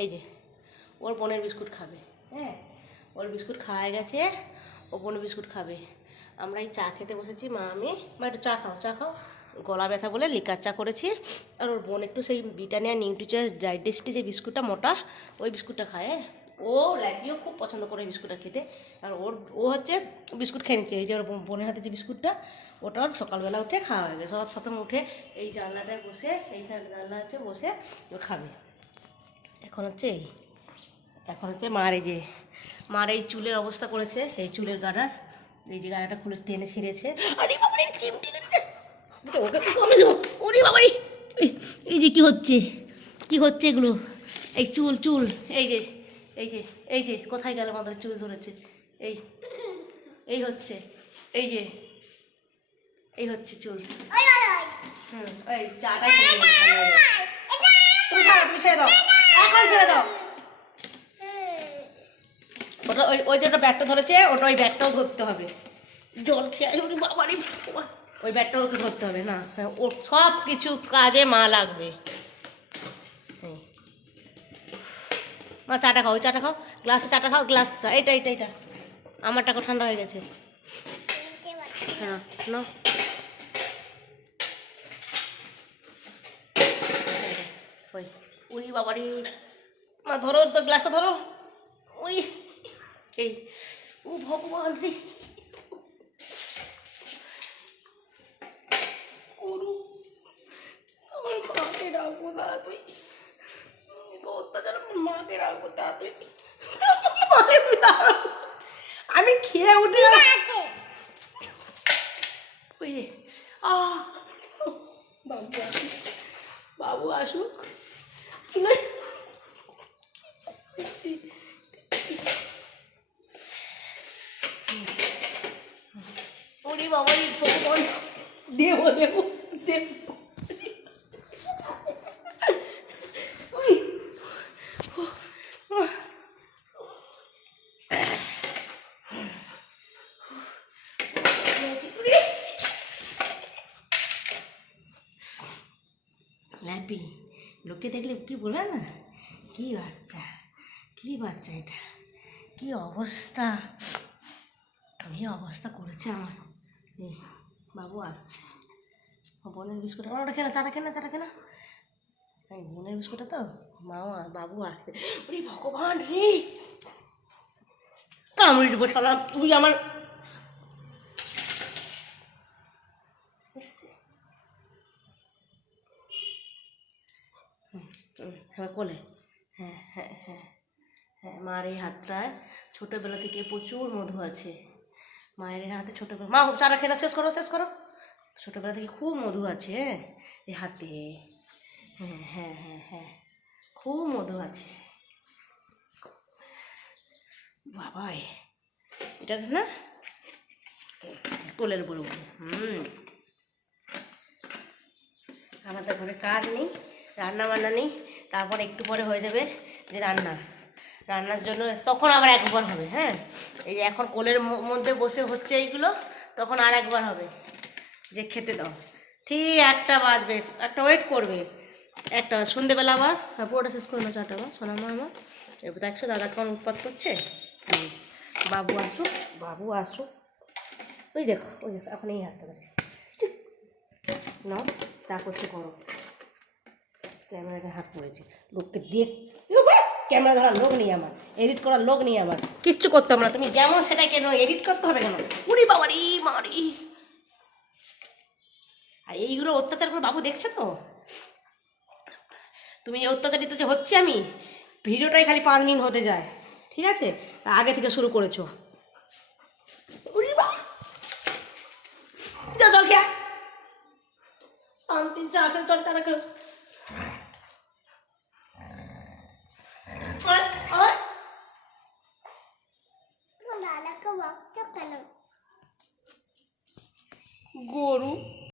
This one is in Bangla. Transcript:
এই যে ওর বোনের বিস্কুট খাবে, হ্যাঁ ওর বিস্কুট খাওয়া গেছে, ও বোনের বিস্কুট খাবে। আমরা এই চা খেতে বসেছি, মা আমি। মা একটু চা খাও, চা খাও। গলা ব্যথা বলে লিকার চা করেছি। আর ওর বোন একটু সেই ব্রিটানিয়া নিউট্রিচয়েস ডাইজেস্টি যে বিস্কুটটা মোটা, ওই বিস্কুটটা খায়। ও ল্যাপিও খুব পছন্দ করে ওই বিস্কুটটা খেতে। আর ও হচ্ছে বিস্কুট খেয়ে নিচ্ছে। এই যে ওর বোনের হাতে যে বিস্কুটটা, ওটা সকালবেলা উঠে খাওয়া হয়ে গেছে। সব প্রথম উঠে এই জানলাটায় বসে, এই জানলা আছে বসে ও খাবে। এখন হচ্ছে মার এই যে মার এই চুলের অবস্থা করেছে, এই চুলের গাডার, এই যে গাডারটা খুলে টেনে ছিঁড়েছে। আরে বাবা রে, চিমটি কেটেছে। ওকে কমে দেবো। ওরে বাবা রে, এই যে কি হচ্ছে এগুলো? এই চুল এই যে কোথায় গেল? আমাদের চুল ধরেছে। এই হচ্ছে এই হচ্ছে চুল। এই চাটাই তুমি ছেড়ে দাও, এখন ছেড়ে দাও। ওটা ওই যে ওটা ব্যাটটা ধরেছে, ওটা ওই ব্যাটটাও ধরতে হবে। জল খেয়ে ওরে বাবারে, ওই ব্যাটটাও ওকে ধরতে হবে না। হ্যাঁ, ওর সব কিছু কাজে মা লাগবে। মা চাটা খাও, চাটা খাও, গ্লাসে চাটা খাও, গ্লাস এইটা আমার টাকা ঠান্ডা হয়ে গেছে। হ্যাঁ না, ওই উড়ি বাবারি, মা ধরো তো গ্লাসটা ধরো। উড়ি, এই ও ভগবান রে, করু আমার মাকে রাখবো তাড়াতাড়ি, অত্যাচার মাকে রাখবো তাড়াতাড়ি। আমি খেয়ে উঠে ওই যে বাবু আসুক। ওরে বাবা, ভগবান, দেবো ল্যাপি। লোকে দেখলে কি বলবে না, কি বাচ্চা এটা, কি অবস্থা করেছে আমার। এই বাবু আসছে, বোনের বিস্কুট, ওটা খেলা, চাটা খেনা। এই বোনের বিস্কুটটা তো বাবু আসছে। ওরে ভগবান রে, কামড়ে দেবো শালা তুই আমার। এবার কোলে, হ্যাঁ, মার এই হাতটায় ছোটোবেলা থেকে প্রচুর মধু আছে। মায়ের হাতে ছোটোবেলা, মা চারা খেলা শেষ করো। ছোটোবেলা থেকে খুব মধু আছে এই হাতে। হ্যাঁ, খুব মধু আছে বাবা। এটা না কোলের বড়, আমাদের ঘরে কাজ নেই, রান্না বান্না নেই। তারপর একটু পরে হয়ে যাবে যে রান্নার জন্য, তখন আবার একবার হবে। হ্যাঁ, এই যে এখন কোলের মধ্যে বসে হচ্ছে এইগুলো, তখন আর একবার হবে যে খেতে দাও। ঠিক 1টা বাজবে, একটা ওয়েট করবে, একটা সন্ধেবেলা আবার। পুরোটা শেষ করে নাও চাটা বা সোনা মা আমার। এবার দেখছো দাদা কেমন উৎপাত করছে। বাবু আসুক। ওই দেখো এখন এই হাতটা ধরেছে নাও, চা করছে করো। ক্যামেরাটা হাত পড়েছে, লোককে দিয়ে ক্যামেরা ধরার লোক নেই আমার, এডিট করার লোক নেই আমার, কিচ্ছু করতাম না। তুমি যেমন সেটা কেন এডিট করতে হবে কেন? উড়ি বাবারি মারি। আর এইগুলো অত্যাচার করে বাবু দেখছে তো। তুমি যে অত্যাচারিত যে হচ্ছে, আমি ভিডিওটাই খালি 5 মিনিট হতে যায়, ঠিক আছে? আগে থেকে শুরু করেছো। উড়ি বাবা, জল খেয়া, 3 চা খেয়ে চল, তারা খেয়ে